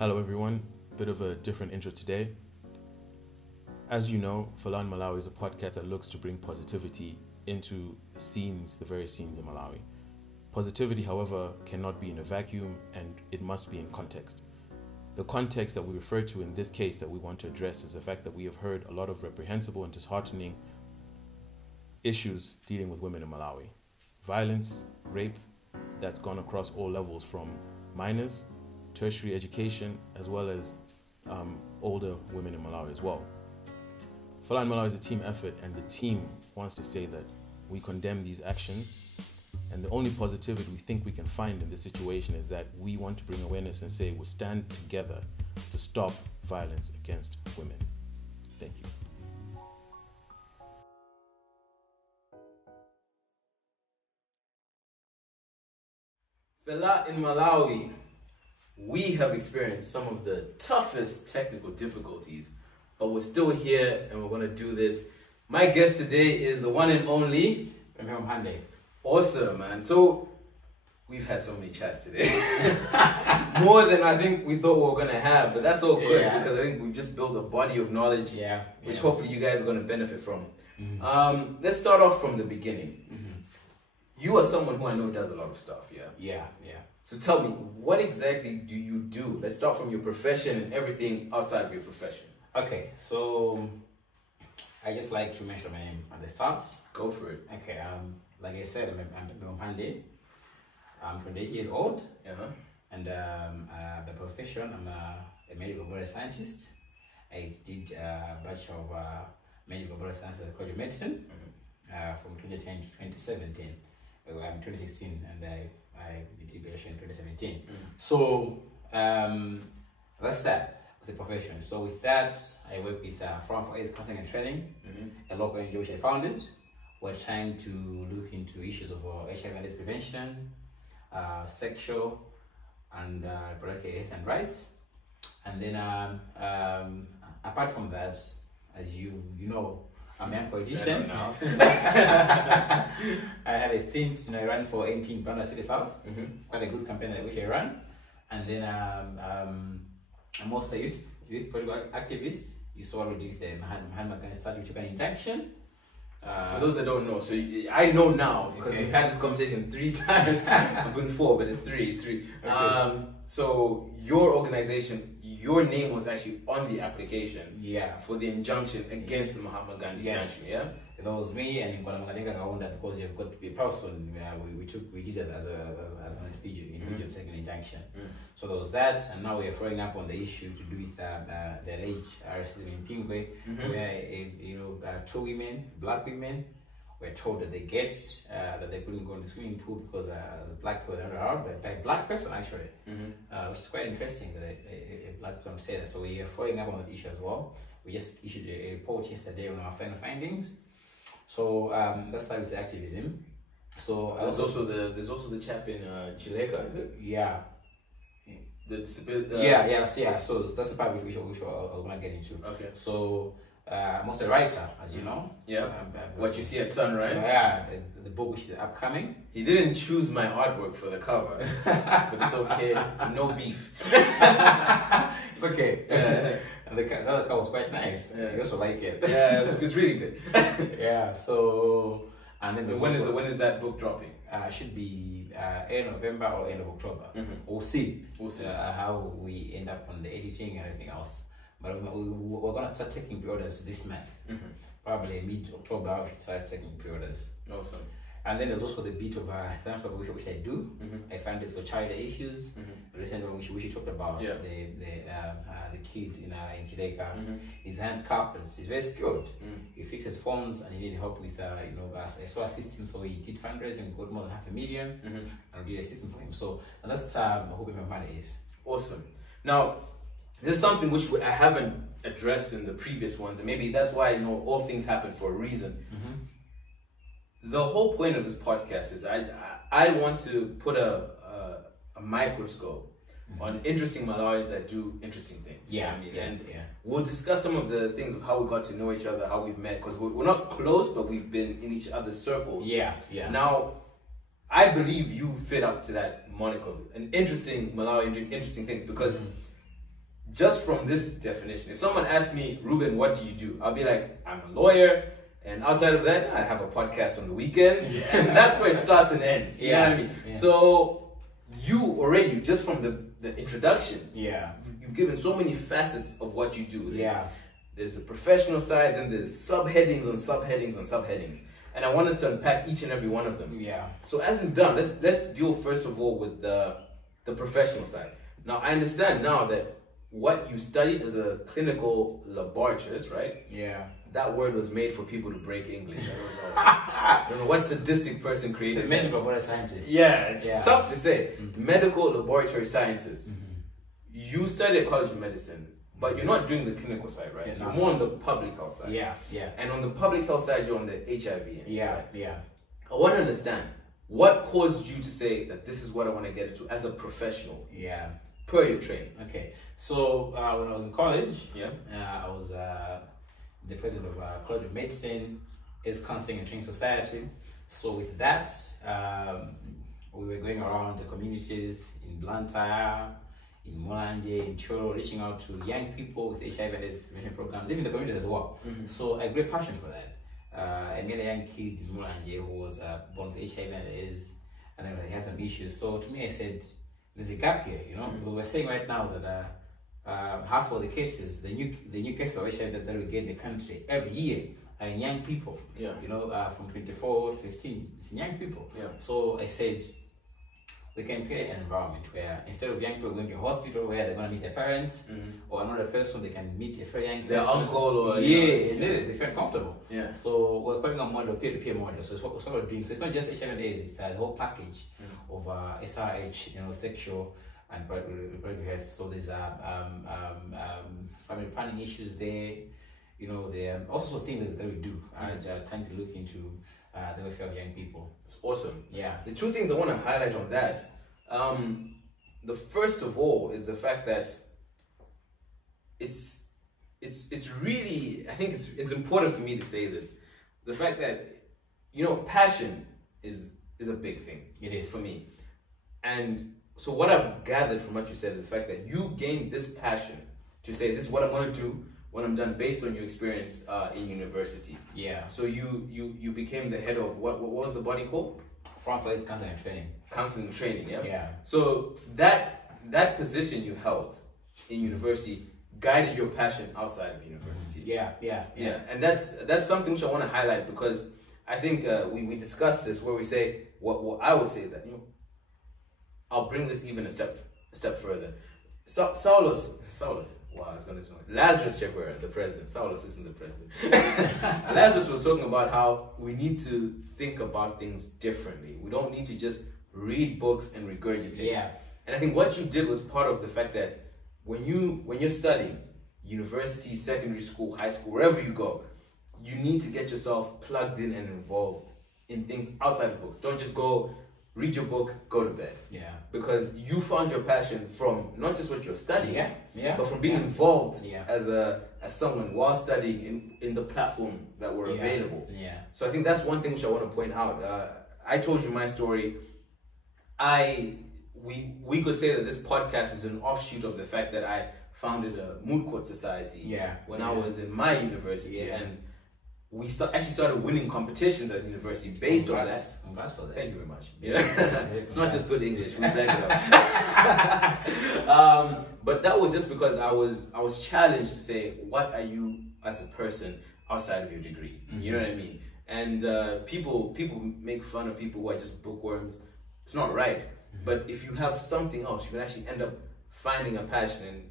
Hello everyone, bit of a different intro today. As you know, Fela in Malawi is a podcast that looks to bring positivity into the various scenes in Malawi. Positivity, however, cannot be in a vacuum and it must be in context. The context that we refer to in this case that we want to address is the fact that we have heard a lot of reprehensible and disheartening issues dealing with women in Malawi. Violence, rape, that's gone across all levels from minors, tertiary education, as well as older women in Malawi as well. Fela in Malawi is a team effort, and the team wants to say that we condemn these actions, and the only positivity we think we can find in this situation is that we want to bring awareness and say we'll stand together to stop violence against women. Thank you. Fela in Malawi, we have experienced some of the toughest technical difficulties, but we're still here and we're going to do this. My guest today is the one and only Pemphero Mphande. Awesome, man. So we've had so many chats today. More than I think we thought we were going to have, but that's all good because I think we've just built a body of knowledge which hopefully you guys are going to benefit from. Mm-hmm. Let's start off from the beginning. Mm-hmm. You are someone who I know does a lot of stuff, Yeah. So tell me, what exactly do you do? Let's start from your profession and everything outside of your profession. Okay, so I just like to mention my name at the start. Go for it. Okay, like I said, I'm Pemphero Mphande. I'm 28 years old. And by profession, I'm a medical body scientist. I did a Bachelor of Medical Body Sciences at College of Medicine from 2010 to 2017. I'm 2016 and I did graduation in 2017. So that's that with the profession. So with that, I work with Forum for AIDS Counseling and Training, a local NGO which I founded. We're trying to look into issues of HIV and AIDS prevention, sexual and reproductive health and rights. And then apart from that, as you know, I'm a young politician now. I have a stint, I ran for MP in Uganda City South, quite a good campaign which I ran. And then I'm also a youth political activist. You saw already with the Mahatma start, which took an injunction. For those that don't know, so I know now because we've had this conversation 3 times. I've been 4, but it's 3. It's 3. Okay. So your organization, your name was actually on the application for the injunction against the Mahatma Gandhi sanction, It was me and because you've got to be a person. We did it as an individual taking an injunction. So there was that, and now we are following up on the issue to do with the alleged racism in Pingwe, where 2 women, black women, were told that they couldn't go in the swimming pool because as a black person, by a black person actually, which is quite interesting that a black person said that. So we are following up on that issue as well. We just issued a report yesterday on our final findings. So that's like with the activism. So there's also the chap in Chileka, is it? Yeah. So that's the part which I was going to get into. Okay. So I'm also a writer, as you know. What you see at Sunrise. The book which is upcoming. He didn't choose my artwork for the cover, but it's okay. No beef. It's okay. And the cover was quite nice. I also like it. Yeah, it's really good. So and then when is that book dropping? Should be end of November or end of October. We'll see. How we end up on the editing and everything else. But we're going to start taking pre-orders this month. Probably mid-October, we should start taking pre-orders. Awesome. And then there's also the bit of Philanthropy which I do. I found it's for child issues. Recently, which we talked about the kid in Chileka. He's handicapped, but he's very skilled. He fixes phones and he needed help with a SOA system. So he did fundraising, got more than $500,000, and did a system for him. So and that's who Pemphero Mphande is. Awesome. Now, this is something which I haven't addressed in the previous ones, and maybe that's why all things happen for a reason. The whole point of this podcast is I want to put a microscope on interesting Malawis that do interesting things. We'll discuss some of the things of how we got to know each other, how we've met, because we're not close, but we've been in each other's circles. Now, I believe you fit up to that moniker, an interesting Malawi, interesting things, because just from this definition, if someone asks me, Ruben, what do you do? I'll be like, I'm a lawyer, and outside of that, I have a podcast on the weekends, and that's where it starts and ends. You know what I mean? Yeah. So you already, just from the introduction, you've given so many facets of what you do. There's a professional side, then there's subheadings on subheadings on subheadings. And I want us to unpack each and every one of them. So as we've done, let's deal first of all with the professional side. Now, I understand now that what you studied as a clinical laboratorist, right? That word was made for people to break English. I don't know what sadistic person created it. It's a medical laboratory scientist. It's tough to say. Medical laboratory scientist. You studied at College of Medicine, but you're not doing the clinical side, right? You're more on the public health side. And on the public health side, you're on the HIV side. I want to understand, what caused you to say that this is what I want to get into as a professional? Per your training. Okay. So when I was in college, I was the president of College of Medicine, is Counseling and Training Society. So with that, we were going around the communities in Blantyre, in Mulanje, in Choro, reaching out to young people with HIV and AIDS prevention programs, even the community as well. So I had great passion for that. I met a young kid in Mulanje who was born with HIV and AIDS, and then he had some issues. So to me, I said, there's a gap here, you know, because we're saying right now that half of the cases, the new cases of HIV that we get in the country every year are in young people. You know, from 24 to 15, it's in young people. So I said, we can create an environment where instead of young people going to a hospital where they're going to meet their parents or another person, they can meet a very young person. Their uncle or... they feel comfortable. So we're calling a model, peer-to-peer model. So it's what we're doing. So it's not just HIV and AIDS, it's the whole package of SRH, you know, sexual and reproductive health. So there's family planning issues there. You know, there are also things that we do, trying to look into the welfare of young people. It's awesome. The two things I want to highlight on that, the first of all is the fact that it's really, I think it's important for me to say this, the fact that, you know, passion is a big thing. It is for me. And so what I've gathered from what you said is the fact that you gained this passion to say, this is what I'm going to do when I'm done, based on your experience in university. So you became the head of what was the body called? Philanthropist Counseling and Training. Counseling and Training, So that position you held in university guided your passion outside of university. And that's something which I want to highlight, because I think we discussed this, where we say what I would say is that, you know, I'll bring this even a step further. Saulus. Wow, it's going to sound. Lazarus Chakwera, the president. Saulus isn't the president. Lazarus was talking about how we need to think about things differently. We don't need to just read books and regurgitate. And I think what you did was part of the fact that when you're studying university, secondary school, high school, wherever you go, you need to get yourself plugged in and involved in things outside of books. Don't just go read your book, go to bed. Because you found your passion from not just what you're studying, but from being involved as someone while studying in the platform that were available. So I think that's one thing which I want to point out. I told you my story. We could say that this podcast is an offshoot of the fact that I founded a mood court society when I was in my university, and we actually started winning competitions at the university based on that. Congrats for that. Thank you very much. It's not just good English. We back it up. But that was just because I was challenged to say, what are you as a person outside of your degree? You know what I mean? And people make fun of people who are just bookworms. It's not right. But if you have something else, you can actually end up finding a passion. And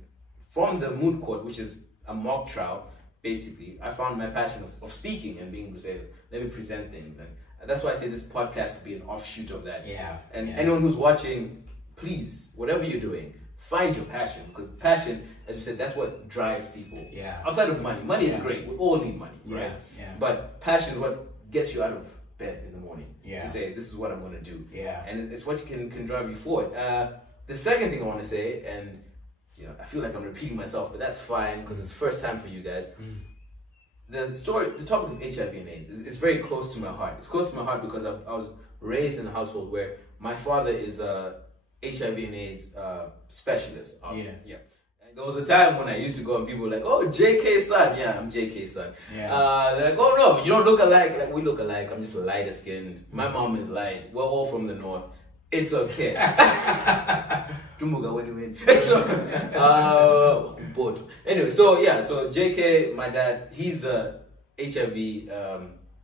from the mood court, which is a mock trial, basically, I found my passion of speaking and being able to say, let me present things. And that's why I say this podcast could be an offshoot of that. And anyone who's watching, please, whatever you're doing, find your passion. Because passion, as you said, that's what drives people. Outside of money. Money is great. We all need money, right? But passion is what gets you out of bed in the morning to say, this is what I'm going to do. And it's what can drive you forward. The second thing I want to say, and you know, I feel like I'm repeating myself, but that's fine because it's the first time for you guys. The topic of HIV and AIDS is very close to my heart. It's close to my heart because I was raised in a household where my father is a HIV and AIDS specialist. There was a time when I used to go and people were like, oh, JK's son. Yeah, I'm JK's son. Yeah. They're like, oh no, you don't look alike. Like, we look alike. I'm just lighter skinned. My mom is light. We're all from the north. It's okay. Anyway, so yeah, so JK, my dad, he's a HIV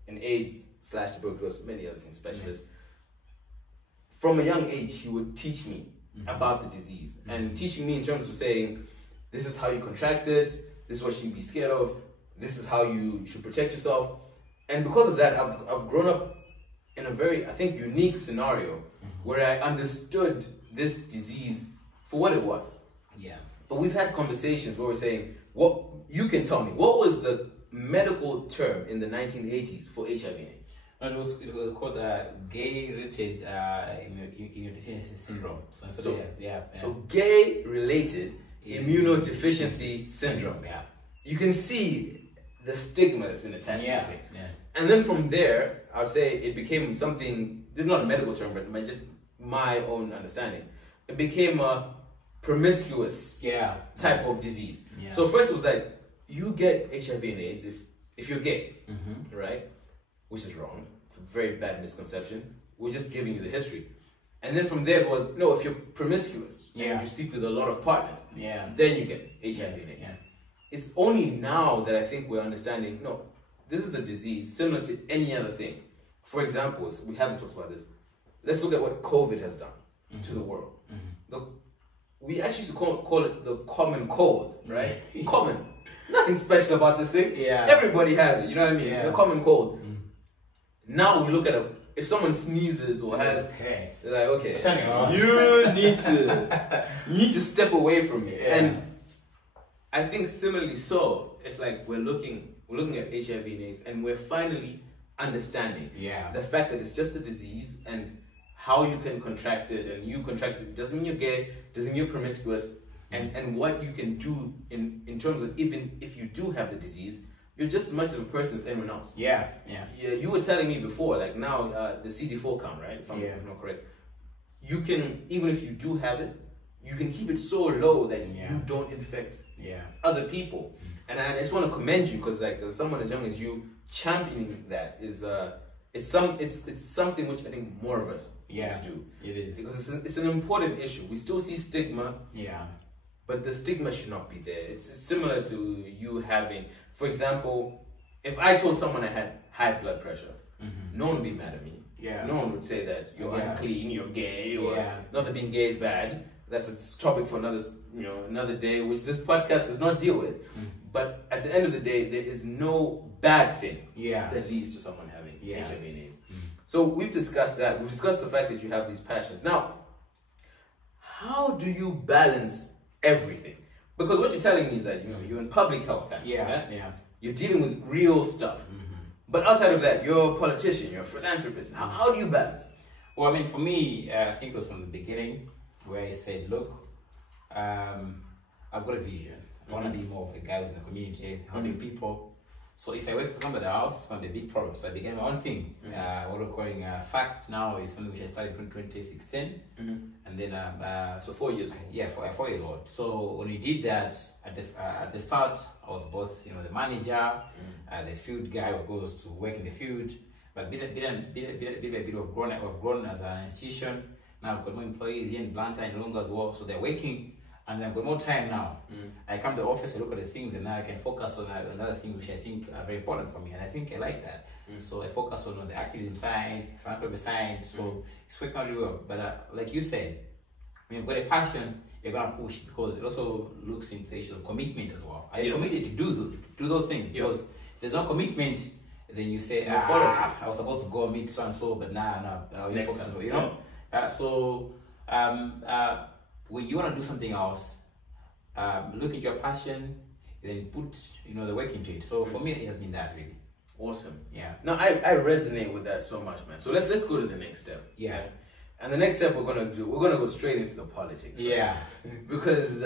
and AIDS / tuberculosis, many other things, specialist. From a young age, he would teach me about the disease and teaching me in terms of saying, this is how you contract it, this is what you should be scared of, this is how you should protect yourself. And because of that, I've grown up in a very, I think, unique scenario where I understood this disease for what it was. Yeah. But we've had conversations where we're saying, what you can tell me, what was the medical term in the 1980s for HIV and AIDS? And it was called gay-related immunodeficiency syndrome. So gay-related immunodeficiency syndrome. Yeah. You can see the stigma that's been attached to this thing. Yeah. And then from there, I'll say it became something, this is not a medical term, but just my own understanding. It became a promiscuous type of disease. Yeah. So first it was like, you get HIV and AIDS if you're gay, right? Which is wrong. It's a very bad misconception. We're just giving you the history. And then from there it was, no, if you're promiscuous and you sleep with a lot of partners, then you get HIV and AIDS. Yeah. It's only now that I think we're understanding, no, this is a disease similar to any other thing. For example, we haven't talked about this. Let's look at what COVID has done to the world. We actually used to call it the common cold, right? Common. Nothing special about this thing. Yeah. Everybody has it, you know what I mean? Yeah. The common cold. Now we look at it, if someone sneezes or has, they're like, okay, you need to step away from me. Yeah. And I think similarly so, it's like we're looking at HIV and AIDS and we're finally understanding the fact that it's just a disease and how you can contract it, and you contract it doesn't mean you're gay, doesn't mean you're promiscuous, and what you can do in terms of even if you do have the disease, you're just as much of a person as anyone else. Yeah. You were telling me before, like now the CD4 count, right? If I'm not correct. You can, even if you do have it, you can keep it so low that you don't infect other people. And I just want to commend you because like someone as young as you championing that is it's something which I think more of us need to do. It is. Because it's an important issue. We still see stigma. Yeah. But the stigma should not be there. It's similar to you having, for example, if I told someone I had high blood pressure, no one would be mad at me. Yeah. No one would say that you're unclean, you're gay, or not that being gay is bad. That's a topic for another day, which this podcast does not deal with. But at the end of the day, there is no bad thing that leads to someone having HIV and AIDS. So we've discussed that. We've discussed the fact that you have these passions. Now, how do you balance everything? Because what you're telling me is that you're in public health kind of, right? You're dealing with real stuff. But outside of that, you're a politician, you're a philanthropist. How do you balance? Well, I mean, for me, I think it was from the beginning where I said, look, I've got a vision. I want to be more of a guy who's in the community, helping people. So if I work for somebody else, it's going to be a big problem. So I began my own thing. What we're calling FACT now is something which I started in 2016. And then, so 4 years old. Yeah, 4 years old. So when we did that, at the start, I was both, the manager, the field guy who goes to work in the field. But bit of grown as an institution. Now I've got more employees here in Blantyre and Lunga as well. So they're working. And I've got more time now. I come to the office, I look at the things, and now I can focus on another thing which I think are very important for me. And I think I like that. So I focus on the activism side, philanthropy side. So it's working out really well. But like you said, when you've got a passion, you're going to push, because it also looks into the issue of commitment as well. Are you committed to do those things? Because if there's no commitment, then you say, I was supposed to go meet so and so, but nah, I was focused on, when you want to do something else, look at your passion, then put the work into it. So for me, it has been that really. Awesome. Yeah. Now I resonate with that so much, man. So let's go to the next step. Yeah. Okay? And the next step we're gonna go straight into the politics. Right? Yeah. Because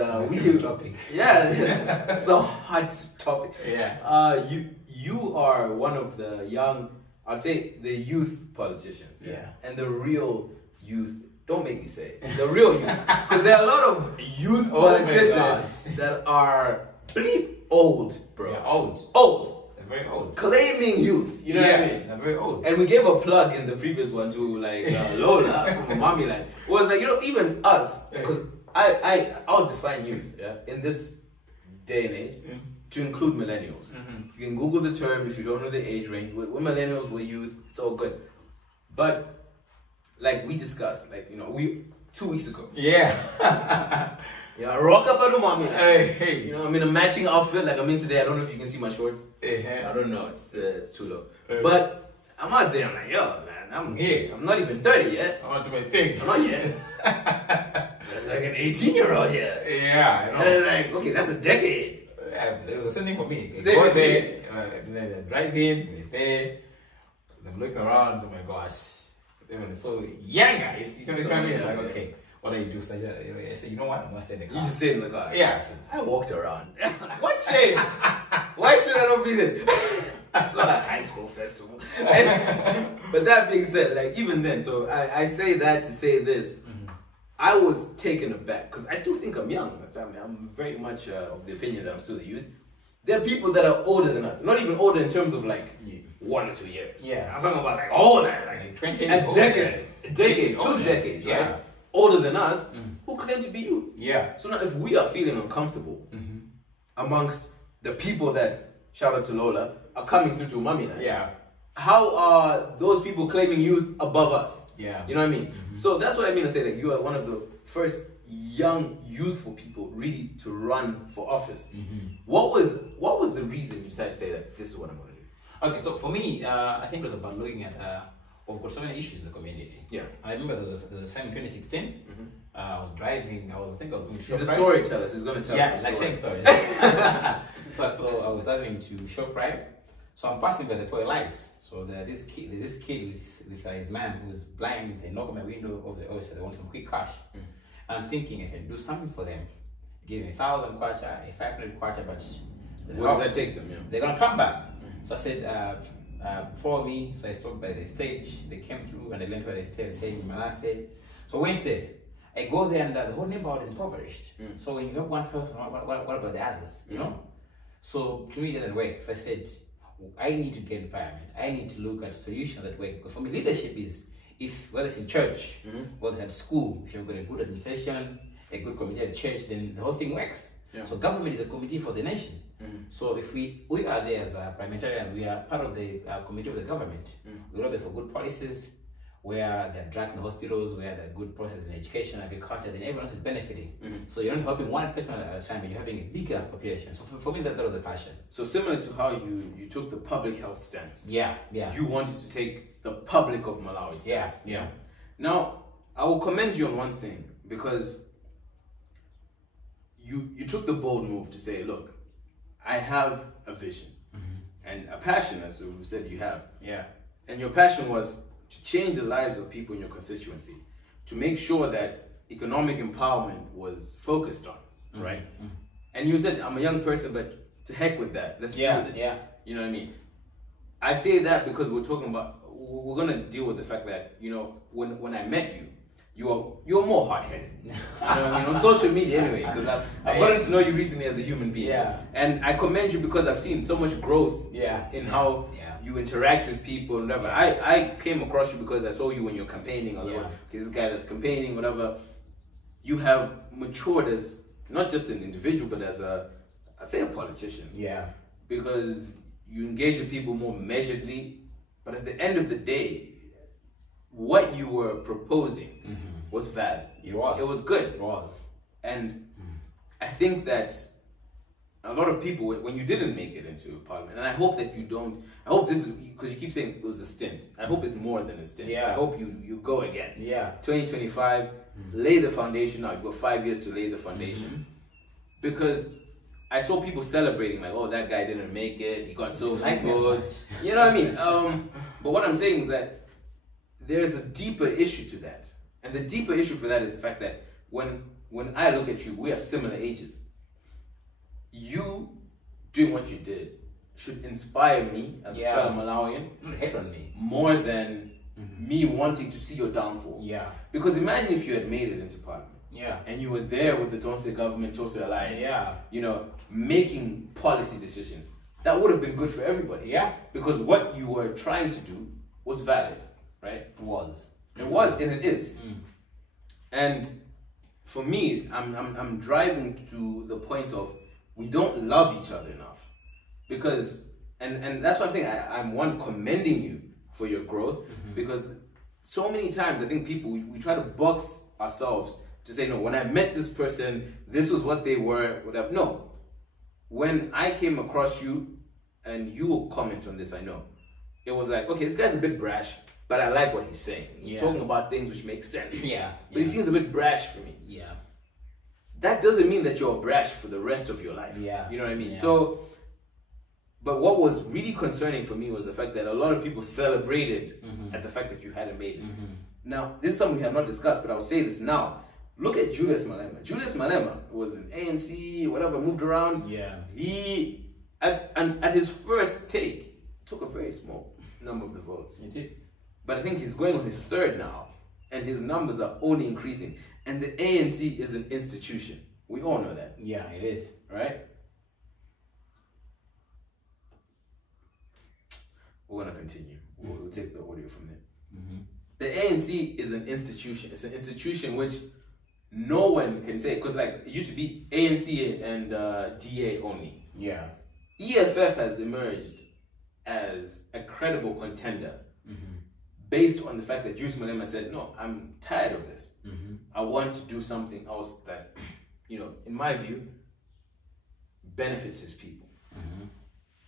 topic. Yeah, it's the hot topic. Yeah. You are one of the young, I'd say the youth politicians. Yeah. And the real youth don't make me say it. The real youth. Because there are a lot of youth politicians that are bleep old, bro. Yeah, old. Old. They're very old. Claiming youth. You know what I mean? They're very old. And we gave a plug in the previous one to like Lola from Mommy Land. It was like, even us, because I'll define youth in this day and age to include millennials. You can Google the term if you don't know the age range. We're millennials, we're youth, it's all good. But like we discussed, like, we 2 weeks ago. Yeah. I rock up at the Mommy Land. Hey. I'm in a matching outfit like I'm in today. I don't know if you can see my shorts. I don't know, it's too low. But I'm out there, I'm like, yo, man, I'm here. I'm not even 30 yet. I want to do my thing. I'm not yet. Like an 18-year-old here. Yeah, I know. And it's like, okay, that's a decade. Yeah, it was the same thing for me. Same Go for there, drive in, we're there, I'm looking around, oh my gosh, they're so young guys. You know what I mean? Like, okay, what do you do? So I said, you know what? I'm gonna stay in the car. You just stay in the car. Yeah. I walked around. What shame? Why should I not be there? It's not a high school festival. But that being said, like even then, so I say that to say this. I was taken aback because I still think I'm young. I'm very much of the opinion that I'm still a youth. There are people that are older than us, not even older in terms of like 1 or 2 years. Yeah, I'm talking about like older, like 20 a years. decade, 2 decades, right? Yeah. Older than us, who claim to be youth. Yeah. So now, if we are feeling uncomfortable amongst the people that, shout out to Lola, are coming through to Mommy Land. Yeah. How are those people claiming youth above us? Yeah. You know what I mean? So that's what I mean to say that you are one of the first young, youthful people really to run for office. What was the reason you decided to say that this is what I'm going to do? Okay, so for me, I think it was about looking at, we've got so many issues in the community. Yeah. I remember there was a time in 2016, I was driving, I think I was going to He's a storyteller, so he's going to tell us like a saying story. stories. So I was driving to ShopRite, so I'm passing by the toy lights. So there's this kid with his man who's blind. They knock on my window of the office. They want some quick cash. And I'm thinking I can do something for them. Give me 1,000 kwacha, a 500 kwacha, but Where does that take them? Yeah. they're gonna come back. So I said, follow me. So I stopped by the stage. They came through and they learned where they stayed. They stayed in Malawi. So I went there. I go there and the whole neighborhood is impoverished. So when you help one person, what about the others? You know. So to me, it doesn't work. So I said, I need to get empowerment. I need to look at solutions that work. Because for me, leadership is, whether it's in church, whether it's at school, if you've got a good administration, a good committee at church, then the whole thing works. Yeah. So government is a committee for the nation. So if we are there as parliamentarians, we are part of the committee of the government. We lobby for good policies, where there are drugs in hospitals, where there are good processes in education, agriculture, then everyone else is benefiting. So you're not helping one person at a time, but you're helping a bigger population. So for me, that was a passion. So similar to how you took the public health stance. Yeah. You wanted to take the public of Malawi stance. Yeah. Now, I will commend you on one thing, because you took the bold move to say, look, I have a vision and a passion, as we said you have. Yeah. And your passion was to change the lives of people in your constituency, to make sure that economic empowerment was focused on, right? And you said, I'm a young person, but to heck with that. Let's do this. Yeah. You know what I mean? I say that because we're going to deal with the fact that, when I met you, you're more hard-headed. You know what I mean? On social media anyway, because I've gotten to know you recently as a human being. Yeah. And I commend you because I've seen so much growth in how you interact with people and whatever. I came across you because I saw you when you're campaigning. I was like, this guy that's campaigning, whatever. You have matured as not just an individual, but as a politician. Yeah. Because you engage with people more measuredly, but at the end of the day, what you were proposing was valid. It was. It was good. It was. And I think that a lot of people, when you didn't make it into parliament, and I hope that you don't, I hope this is, because you keep saying it was a stint. I hope it's more than a stint. Yeah. I hope you go again. Yeah. 2025, lay the foundation now. You've got 5 years to lay the foundation. Because I saw people celebrating, like, oh, that guy didn't make it. He got so few votes. You know what I mean? But what I'm saying is that there's a deeper issue to that. And the deeper issue for that is the fact that when I look at you, we are similar ages. You doing what you did should inspire me as a fellow Malawian Hit on me. more than me wanting to see your downfall. Yeah. Because imagine if you had made it into parliament. Yeah. And you were there with the Tonse government, Tonse Alliance. Yeah. You know, making policy decisions. That would have been good for everybody. Yeah. Because what you were trying to do was valid, right? It was, and it is. And for me, I'm driving to the point of we don't love each other enough. Because and that's what I'm saying. I'm one commending you for your growth, because so many times I think people we try to box ourselves to say, no, when I met this person, this was what they were, whatever. No. When I came across you, and you will comment on this, I know, it was like, okay, this guy's a bit brash, but I like what he's saying. He's talking about things which make sense. Yeah. But he seems a bit brash for me. Yeah. That doesn't mean that you're brash for the rest of your life. Yeah. You know what I mean? Yeah. So, but what was really concerning for me was the fact that a lot of people celebrated at the fact that you hadn't made it. Now, this is something we have not discussed, but I'll say this now. Look at Julius Malema. Julius Malema was an ANC, whatever, moved around. Yeah. He, at his first take, took a very small number of the votes. He did. But I think he's going on his third now, and his numbers are only increasing. And the ANC is an institution. We all know that. Yeah, it is. Right? We're going to continue. We'll take the audio from there. The ANC is an institution. It's an institution which no one can say, because like it used to be ANC and DA only. Yeah. EFF has emerged as a credible contender based on the fact that Julius Malema said, no, I'm tired of this. I want to do something else that, you know, in my view, benefits his people.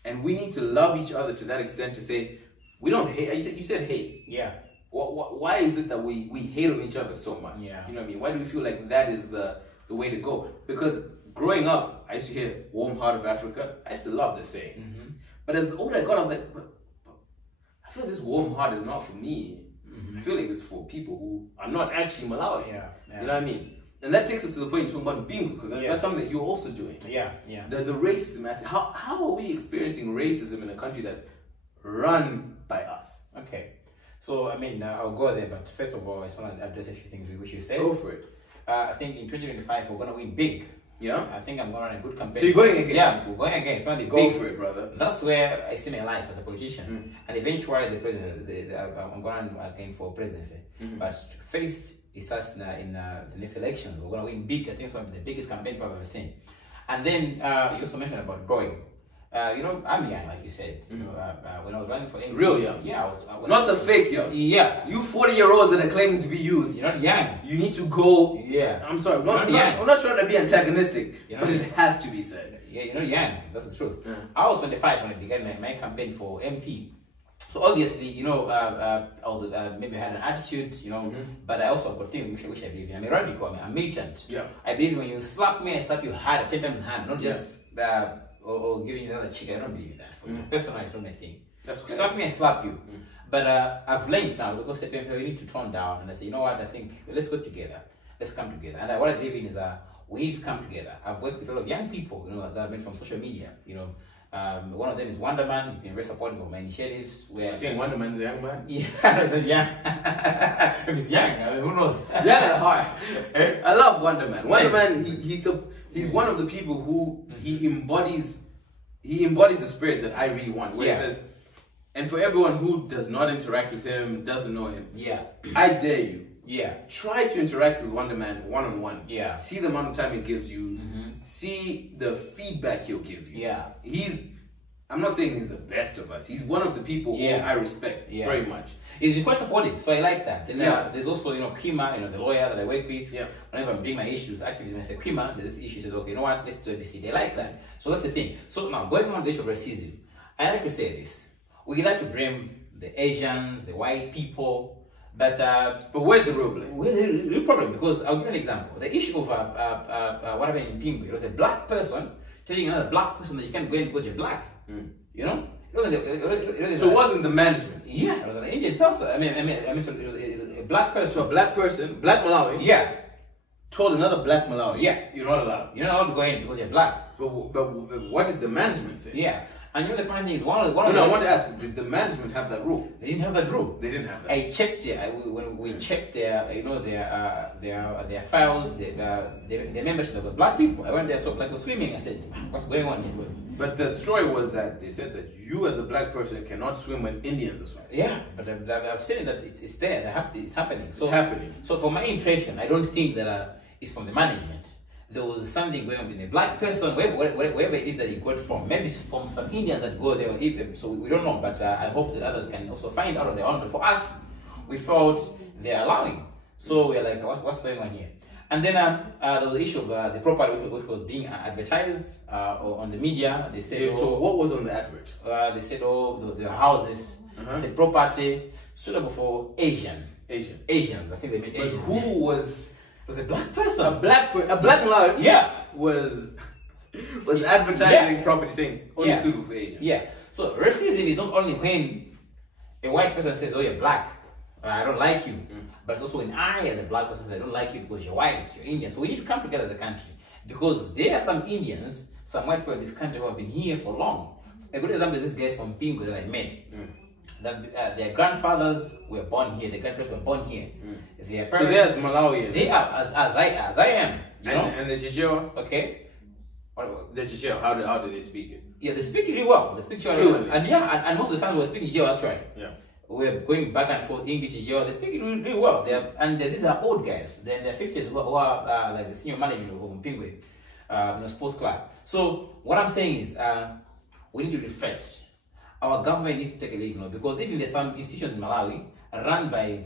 And we need to love each other to that extent to say, we don't hate. You said hate. Yeah. Why is it that we hate on each other so much? Yeah. You know what I mean? Why do we feel like that is the way to go? Because growing up, I used to hear warm heart of Africa. I used to love this saying. But as the older I got, I was like, but I feel this warm heart is not for me. I feel like it's for people who are not actually Malawi. Yeah. You know what I mean? And that takes us to the point you're talking about bingo, because that's something that you're also doing. Yeah. Yeah. The racism aspect. How are we experiencing racism in a country that's run by us? Okay. So, I mean, I'll go there, but first of all, I just want to address a few things which you said. Go for it. I think in 2025, we're going to win big. Yeah? I think I'm going to run a good campaign. So you're going again? Yeah, we're going again. It's going to be Go big. for it, brother. That's where I see my life as a politician. And eventually, the president, I'm going again for presidency. But first, it starts in the next election. We're going to win big. I think it's going to be the biggest campaign I've ever seen. And then you also mentioned about growing. You know, I'm young, like you said. You know, when I was running for MP, Real young? Yeah, I was. Not the fake young. Yeah. You 40-year-olds that are claiming to be youth. You're not young. You need to go. Yeah. I'm sorry. Young. I'm not trying to be antagonistic, You're not but it young. has to be said. Yeah, you're not young. That's the truth. Yeah. I was 25 when I began my campaign for MP. So obviously, you know, I was maybe had an attitude, you know, but I also got things which I believe in. I'm a radical. I'm a militant. Yeah. I believe when you slap me, I slap you hard, 10 times hard, not just or giving you another cheek. I don't believe in that. For me, personally, it's not my thing. That's okay. Slap me, I slap you. But I've learned now because say, we need to tone down, and I say, you know what? I think let's go together. Let's come together. And what I believe in is we need to come together. I've worked with a lot of young people, you know, that I've met from social media. You know, one of them is Wonderman. He's been very supportive of my initiatives. Where You're saying Wonderman's a young man? Yeah, I said young. If he's young, I mean, who knows? Yeah, hard. I love Wonderman. Wonderman, he's one of the people who he embodies the spirit that I really want. Where he says, and for everyone who does not interact with him, doesn't know him, I dare you. Yeah. Try to interact with Wonderman one-on-one. Yeah. See the amount of time he gives you. See the feedback he'll give you. Yeah. I'm not saying he's the best of us. He's one of the people who I respect very much. He's been quite supportive, so I like that. Then there's also, you know, Kima, you know, the lawyer that I work with. Yeah. Whenever I'm doing my issues with activism, I say, Kima, there's this issue. He says, okay, you know what, let's do ABC. They like that. So that's the thing. So now, going on the issue of racism, I like to say this. We like to blame the Asians, the white people, but where's the real blame? Where's the real problem? Because I'll give you an example. The issue of what happened in Pimbu, it was a black person telling another black person that you can't go in because you're black. You know? So it wasn't the management. Yeah, it was an Indian person. I mean, so it was a black person. So a black person, black Malawi. Yeah. Told another black Malawi. Yeah. You're not allowed. You're not allowed to go in because you're black. But what did the management say? Yeah. And you know the funny thing is, one I of want to ask, did the management have that rule? they didn't have that rule. They didn't have that. I checked when we checked their, you know, their files, their membership. There were black people. I went there, saw black people swimming. I said, "What's going on here?" But the story was that they said that you, as a black person, cannot swim when Indians are swimming. Yeah, but I've seen that it's there. It's happening. So, it's happening. So, for my impression, I don't think that it's from the management. There was something going on with the black person, wherever it is that he got from. Maybe it's from some Indians that go there or eat them. So we don't know, but I hope that others can also find out on their own. But for us, we felt they're allowing. So we're like, what's going on here? And then there was the issue of the property which was being advertised on the media. They said, so what was on the advert? They said, the houses, they said property suitable for Asians. I think they meant Asians. But who was... It was a black person. A black Malawi, yeah, was advertising property saying only suitable for Asians. Yeah. So racism is not only when a white person says, "Oh, you're black, I don't like you," but it's also when I, as a black person, say, "I don't like you because you're white, you're Indian." So we need to come together as a country, because there are some Indians, some white people in this country who have been here for long. A good example is this guys from Pingo that I met. That their grandfathers were born here, their grandparents were born here. Their parents, so there's Malawians. They are as I am, you know. And the Chichewa, okay. The Chichewa, how do they speak it? Yeah, they speak it really well. They speak fluently, and most of the time we're speaking Chichewa actually. Yeah. We're going back and forth English Chichewa. They speak it really well. These are old guys. They're in their 50s who are like the senior management of Mpingwe, sports club. So what I'm saying is, we need to reflect. Our government needs to take a lead, because even there's some institutions in Malawi run by,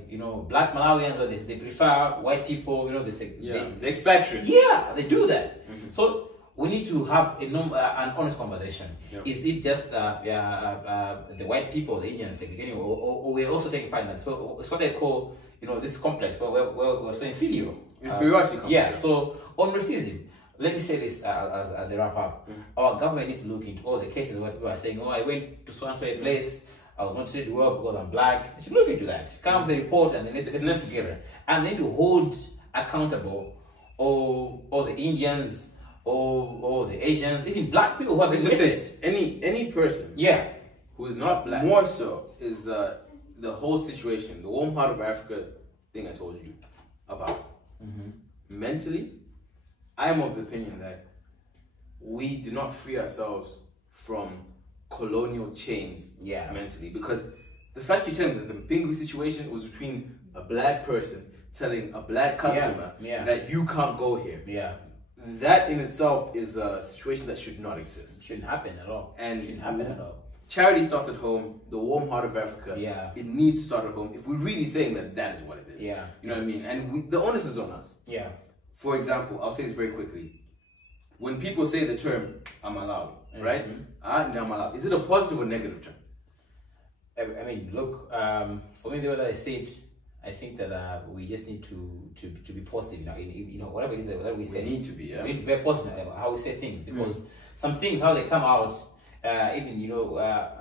black Malawians, where they prefer white people, they say... Yeah, they expatriates. Yeah, they do that. So we need to have an honest conversation. Yeah. Is it just the white people, the Indians, segregating, or we're also taking part in that? So it's what they call, this complex, where we're so inferior. Inferiority complex. Yeah, so on racism, let me say this as a wrap up. Our government needs to look into all the cases where people are saying, I went to so-and-so a place, I was not treated well because I'm black. They should look into that. Come with a report and then let's look together. And they need to hold accountable all the Indians, all the Asians, even black people who have been racist. Any person who is not black. More so is the whole situation, the warm heart of Africa thing I told you about. Mentally, I am of the opinion that we do not free ourselves from colonial chains mentally, because the fact you tell me that the Mpingwe situation was between a black person telling a black customer that you can't go here. Yeah. That in itself is a situation that should not exist. Shouldn't happen at all. And shouldn't happen at all. Charity starts at home. The warm heart of Africa. Yeah. It needs to start at home. If we're really saying that is what it is. Yeah. You know what I mean? And the onus is on us. Yeah. For example, I'll say this very quickly. When people say the term Malawi, right? Malawi, is it a positive or negative term? I mean, look, for me, the way that I say it, I think that we just need to be positive. Whatever it is that we say, we need to be. We need to be very positive how we say things, because some things, how they come out, even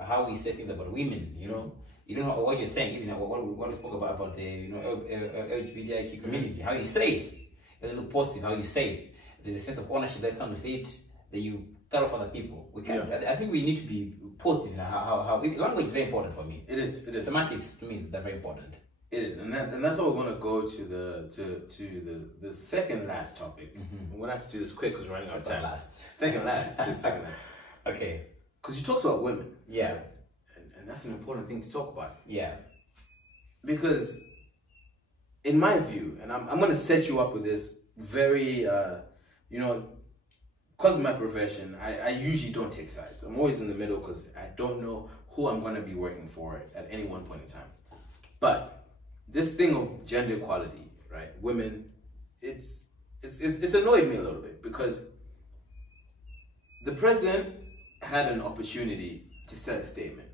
how we say things about women, you don't know what you're saying. Even what we spoke about the LGBTIQ community, how you say it doesn't look positive. How you say it, there's a sense of ownership that comes with it that you cut off other people. We can. I think we need to be positive. How language is very important for me. It is. Semantics to me, they're very important. It is, and that's how we're going to go to the second last topic. We're going to have to do this quick because we're running out of time. Second last. Okay. Because you talked about women. Yeah. And that's an important thing to talk about. Yeah. Because, in my view, and I'm going to set you up with this very, because of my profession, I usually don't take sides. I'm always in the middle because I don't know who I'm going to be working for at any one point in time. But this thing of gender equality, right? Women, it's annoyed me a little bit, because the president had an opportunity to set a statement,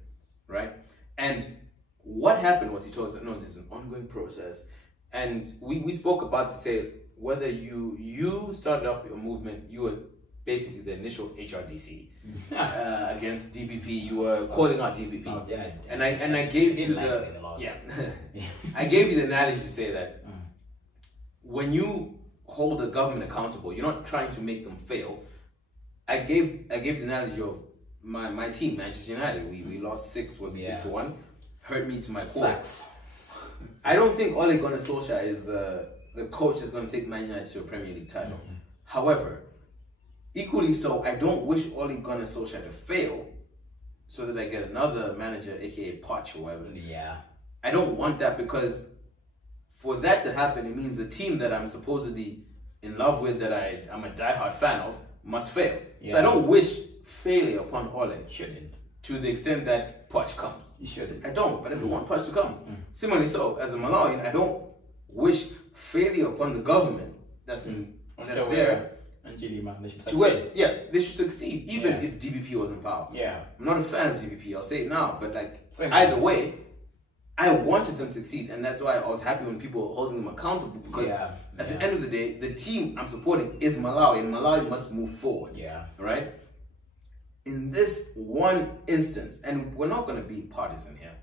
right? And what happened was he told us that no, this is an ongoing process. And we spoke about to say whether you started up a movement, you were basically the initial HRDC against DPP. You were calling out DPP. Oh, yeah, and I gave you I gave you the analogy to say that when you hold the government accountable, you're not trying to make them fail. I gave the analogy of my team, Manchester United, we lost 6-1, hurt me to my core. Sucks. I don't think Ole Gunnar Solskjaer is the coach that's going to take Man United to a Premier League title. However, equally so, I don't wish Ole Gunnar Solskjaer to fail so that I get another manager, aka Poch or whatever. Yeah. I don't want that, because for that to happen, it means the team that I'm supposedly in love with, that I'm a diehard fan of, must fail. Yeah. So I don't wish failure upon Ole. Shouldn't. To the extent that Poch comes. You shouldn't. I don't, but I do want Poch to come. Similarly so, as a Malawian, I don't wish failure upon the government that's there. And Chilima, they should to win. Yeah, they should succeed, even if DPP was in power. Yeah. I'm not a fan of DPP, I'll say it now, but like, Same either way, I wanted them to succeed, and that's why I was happy when people were holding them accountable, because at the end of the day, the team I'm supporting is Malawi, and Malawi must move forward. Yeah. Right? In this one instance, and we're not going to be partisan here,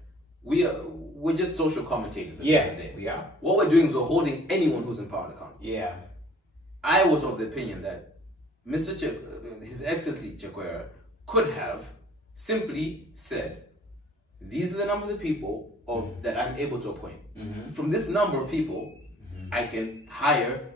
we're just social commentators at the end of the day. We are. What we're doing is we're holding anyone who's in power accountable. Yeah. I was of the opinion that His Excellency Chakwera could have simply said, these are the number of the people that I'm able to appoint. From this number of people, I can hire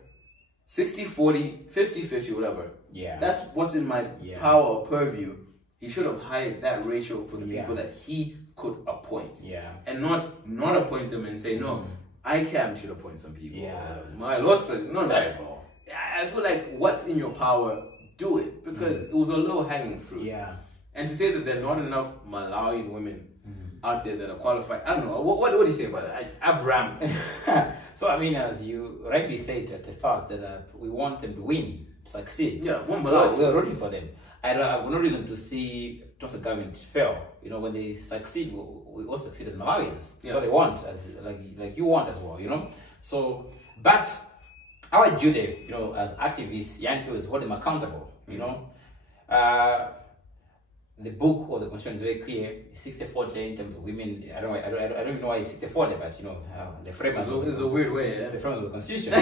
60-40, 50-50, whatever. Yeah. That's what's in my power or purview. He should have hired that ratio for the people that he could appoint. Yeah. And not appoint them and say, no, ICAM should appoint some people. Yeah. My lawsuit, no. Terrible. I feel like what's in your power, do it, because it was a low hanging fruit. Yeah. And to say that there are not enough Malawian women out there that are qualified, I don't know. What do you say about that? I've rammed. So I mean, as you rightly said at the start, that we want them to win, succeed. Yeah, one Malawi. We're rooting for them. I have no reason to see the government fail. You know, when they succeed, we all succeed as Malawians. Yeah. So they want, as like you want as well. You know. So, but our duty, you know, as activists, young people, is hold them accountable. You know, the book or the constitution is very clear. 60-40 in terms of women. I don't even know why it's 60-40, but you know, the framers. It's a weird way. Yeah? The framers of the constitution.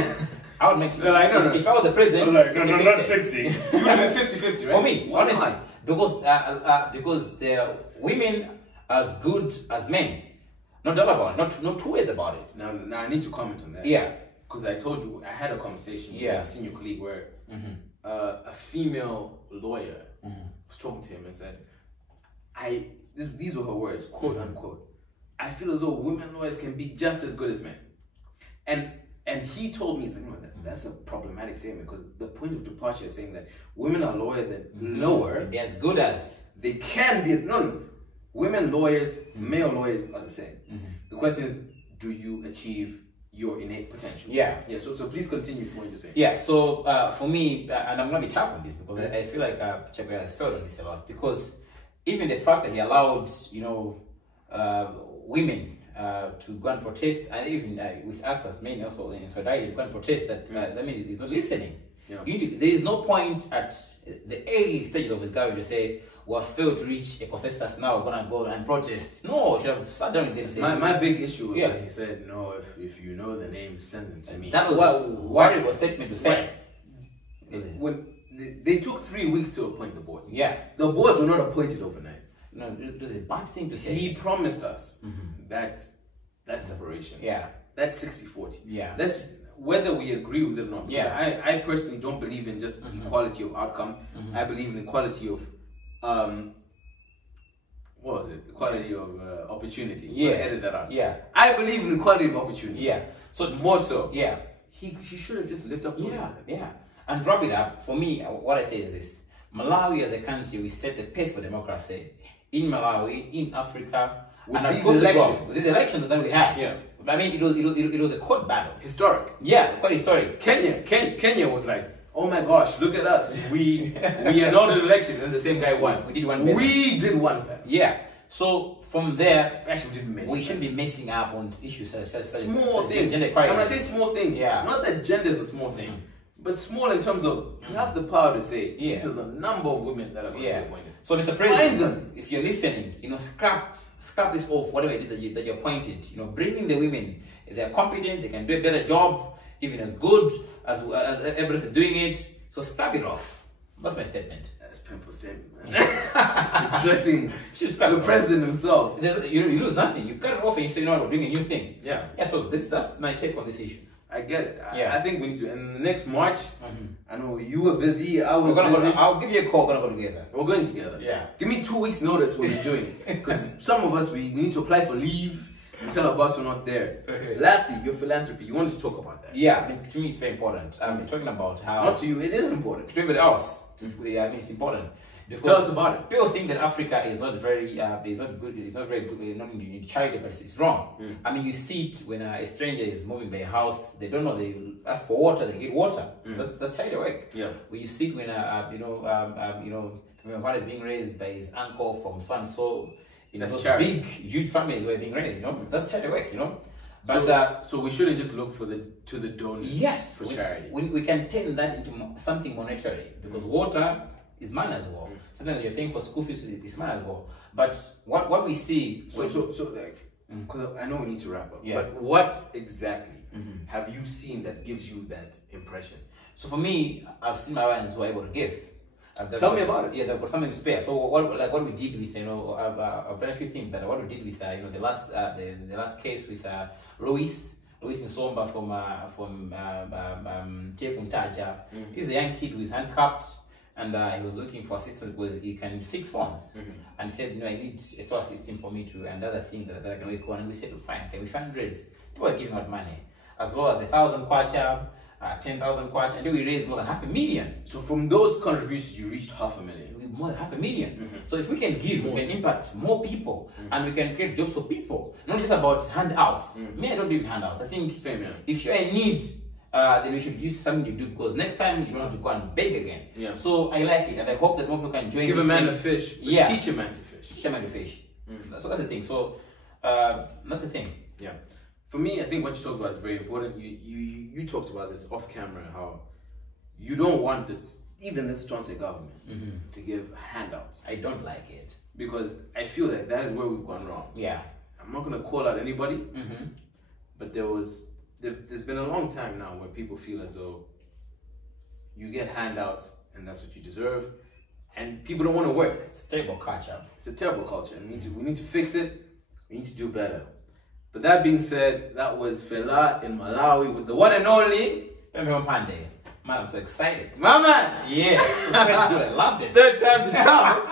I would make. If I was the president, I was like, no, not 60. You would have been 50-50, right? For me, honestly, because they're women as good as men. No doubt about it. Not two ways about it. Now I need to comment on that. Yeah. Because I told you I had a conversation with a senior colleague where a female lawyer was talking to him and said, these were her words, quote unquote, I feel as though women lawyers can be just as good as men. And he told me, he's like, no, that's a problematic statement, because the point of departure is saying that women are lower. They're as good as. They can be as, no. Women lawyers, male lawyers are the same. The question is, do you achieve your innate potential? Yeah. So please continue from what you're saying. Yeah, so for me, and I'm going to be tough on this, because I feel like Chakwera has failed on this a lot, because even the fact that he allowed, you know, women to go and protest, and even with us as men also in solidarity to go and protest, that means he's not listening. Yeah. There is no point at the early stages of his government to say, we have failed to reach a consensus, now we're going to go and protest. No, he should have sat down with them and said... My big issue was that he said, no, if you know the name, send them to me. That was what it was statement to say. When they took 3 weeks to appoint the boards. Yeah. The boards were not appointed overnight. No, it was a bad thing to say. He promised us that separation. Yeah. That's 60-40. Yeah. That's whether we agree with it or not. Yeah. I personally don't believe in just equality of outcome. I believe in equality of what was it? Equality of opportunity. Yeah. Edit that out. Yeah. I believe in equality of opportunity. Yeah. So more so. Yeah. He should have just lifted up the voice. Yeah. And drop it up. For me, what I say is this: Malawi as a country, we set the pace for democracy in Malawi, in Africa, with and these elections. With these elections that we had. Yeah. I mean, it was a court battle. Historic. Yeah, quite historic. Kenya was like, oh my gosh, look at us. We annulled the election and the same guy won. We did one better. We did one better. Yeah. So from there, actually we shouldn't be messing up on issues such as small things. And when I say small things, not that gender is a small thing, but small in terms of you have the power to say these are the number of women that are going to be appointed. So Mr. President, if you're listening, you know, scrap this off, whatever it is that you're appointed. You know, bring in the women. If they're competent, they can do a better job, even as good as everybody is doing it. So scrap it off. That's my statement. That's Pemphero statement, man. addressing Should scrap the it. president himself. You lose nothing. You cut it off and you say, no, we're doing a new thing. Yeah. Yeah, so that's my take on this issue. I get it. Yeah. I think we need to. And the next March, I know you were busy. I was We're gonna busy. go, I'll give you a call. We're gonna go together. We're going together. Yeah. Give me 2 weeks notice when you're doing it. Because some of us, we need to apply for leave and tell our boss we're not there. Okay. Lastly, your philanthropy. You wanted to talk about that. Yeah, I mean, to me it's very important. I've been talking about how Not to you, it is important. to everybody else. Yeah, I mean it's important. Because Tell us about it. people think that Africa is not very, is not good, it's not very good, not in charity, but it's wrong. I mean, you see it when a stranger is moving by a house, they don't know, they ask for water, they get water. That's charity work. Yeah. When you see it when Pemphero Mphande is being raised by his uncle from so and so, That's those charity. big, huge families were being raised. That's charity work. But So we shouldn't just look for the donors. yes, For charity. we can turn that into something monetary because water is money as well. Sometimes you're paying for school fees, it's money as well. But what we see, So like, because I know we need to wrap up. Yeah. But what exactly have you seen that gives you that impression? so for me, I've seen my parents who are able to give. Tell me about it. Yeah, they've got something to spare. So what we did with I've done a few things, but what we did with the last case with Luis Nsomba from Tekuntaja. He's a young kid who is handcuffed. And he was looking for assistance because he can fix phones. And he said, I need a store system for me to, and other things that I can work on. And we said, fine, can we fundraise? People are giving out money. As low as 1,000 kwacha, 10,000 kwacha, and then we raised more than 500,000. So from those contributions, you reached 500,000. More than 500,000. So if we can give, we can impact more people, and we can create jobs for people. Not just about handouts. Me, I don't believe in handouts. I think Same, yeah. if you're in need, then we should use something to do because next time you don't have to go and beg again. Yeah. So I like it, and I hope that more people can join. Give a this man thing. a fish, but Yeah. teach a man to fish. Teach a man to fish. So that's the thing. So that's the thing. Yeah. For me, I think what you talked about is very important. You talked about this off camera, how you don't want this, even this Chauncey government, to give handouts. I don't like it. Because I feel that that is where we've gone wrong. Yeah. I'm not going to call out anybody, but there's been a long time now where people feel as though you get handouts and that's what you deserve, and people don't want to work. It's a terrible culture. It's a terrible culture. We need to fix it. We need to do better. But that being said, that was Fela in Malawi with the one and only Pemphero Mphande. Man, I'm so excited. my man. Yeah, it was very good. I loved it. Third time the charm.